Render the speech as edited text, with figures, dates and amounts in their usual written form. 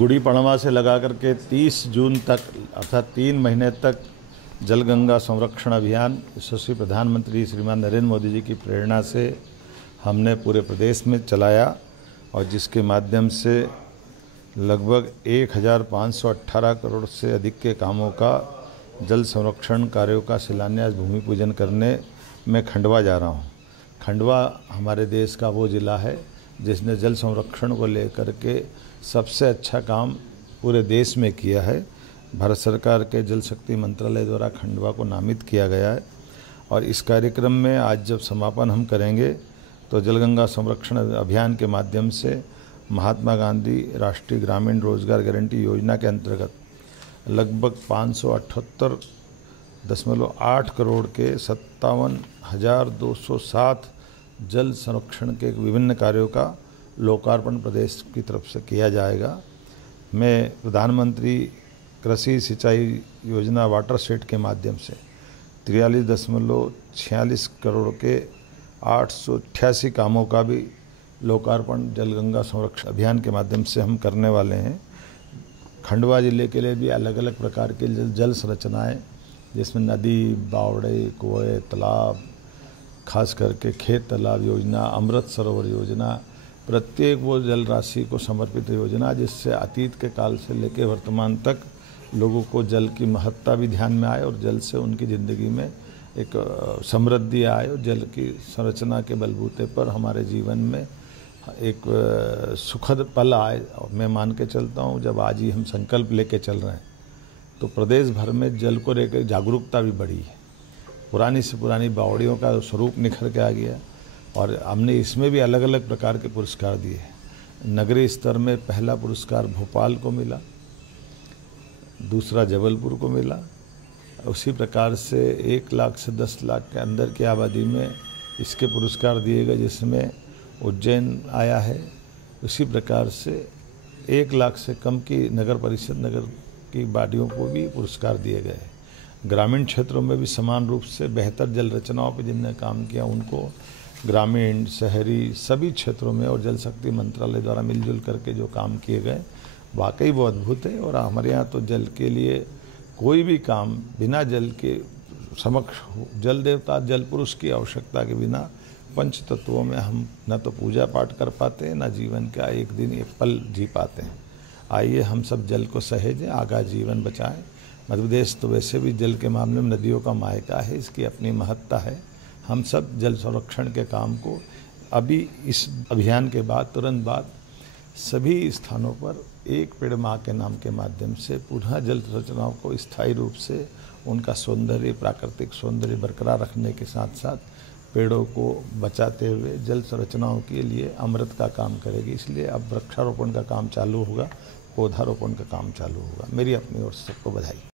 गुड़ी पड़वा से लगा करके 30 जून तक अर्थात 3 महीने तक जल गंगा संरक्षण अभियान यशस्वी प्रधानमंत्री श्रीमान नरेंद्र मोदी जी की प्रेरणा से हमने पूरे प्रदेश में चलाया और जिसके माध्यम से लगभग 1518 करोड़ से अधिक के कामों का जल संरक्षण कार्यों का शिलान्यास भूमि पूजन करने मैं खंडवा जा रहा हूँ। खंडवा हमारे देश का वो ज़िला है जिसने जल संरक्षण को लेकर के सबसे अच्छा काम पूरे देश में किया है। भारत सरकार के जल शक्ति मंत्रालय द्वारा खंडवा को नामित किया गया है और इस कार्यक्रम में आज जब समापन हम करेंगे तो जल गंगा संरक्षण अभियान के माध्यम से महात्मा गांधी राष्ट्रीय ग्रामीण रोजगार गारंटी योजना के अंतर्गत लगभग 578.8 करोड़ के 57,207 जल संरक्षण के विभिन्न कार्यों का लोकार्पण प्रदेश की तरफ से किया जाएगा। मैं प्रधानमंत्री कृषि सिंचाई योजना वाटरशेड के माध्यम से 43.46 करोड़ के 888 कामों का भी लोकार्पण जल गंगा संरक्षण अभियान के माध्यम से हम करने वाले हैं। खंडवा जिले के लिए भी अलग अलग प्रकार के जल संरचनाएँ जिसमें नदी, बावड़े, कुएँ, तालाब, खास करके खेत तालाब योजना, अमृत सरोवर योजना, प्रत्येक वो जल राशि को समर्पित योजना जिससे अतीत के काल से लेकर वर्तमान तक लोगों को जल की महत्ता भी ध्यान में आए और जल से उनकी ज़िंदगी में एक समृद्धि आए और जल की संरचना के बलबूते पर हमारे जीवन में एक सुखद पल आए। और मैं मान के चलता हूँ जब आज ही हम संकल्प लेके चल रहे हैं तो प्रदेश भर में जल को लेकर जागरूकता भी बढ़ी है। पुरानी से पुरानी बावड़ियों का स्वरूप निखर के आ गया और हमने इसमें भी अलग अलग प्रकार के पुरस्कार दिए। नगरीय स्तर में पहला पुरस्कार भोपाल को मिला, दूसरा जबलपुर को मिला। उसी प्रकार से 1 लाख से 10 लाख के अंदर की आबादी में इसके पुरस्कार दिए गए जिसमें उज्जैन आया है। उसी प्रकार से 1 लाख से कम की नगर परिषद नगर की बाडियों को भी पुरस्कार दिए गए। ग्रामीण क्षेत्रों में भी समान रूप से बेहतर जल रचनाओं पर जिनने काम किया उनको ग्रामीण, शहरी सभी क्षेत्रों में और जल शक्ति मंत्रालय द्वारा मिलजुल करके जो काम किए गए वाकई वो अद्भुत है। और हमारे यहाँ तो जल के लिए कोई भी काम बिना जल के समक्ष हो, जल देवता जल पुरुष की आवश्यकता के बिना पंच तत्वों में हम न तो पूजा पाठ कर पाते हैं, न जीवन का एक दिन एक पल जी पाते हैं। आइए हम सब जल को सहेजें, आगा जीवन बचाएं। मध्य प्रदेश तो वैसे भी जल के मामले में नदियों का मायका है, इसकी अपनी महत्ता है। हम सब जल संरक्षण के काम को अभी इस अभियान के बाद तुरंत बाद सभी स्थानों पर एक पेड़ माँ के नाम के माध्यम से पुनः जल संरचनाओं को स्थायी रूप से उनका सौंदर्य, प्राकृतिक सौंदर्य बरकरार रखने के साथ साथ पेड़ों को बचाते हुए जल संरचनाओं के लिए अमृत का काम करेगी। इसलिए अब वृक्षारोपण का काम चालू होगा, पौधारोपण का काम चालू होगा। मेरी अपनी ओर से सबको बधाई।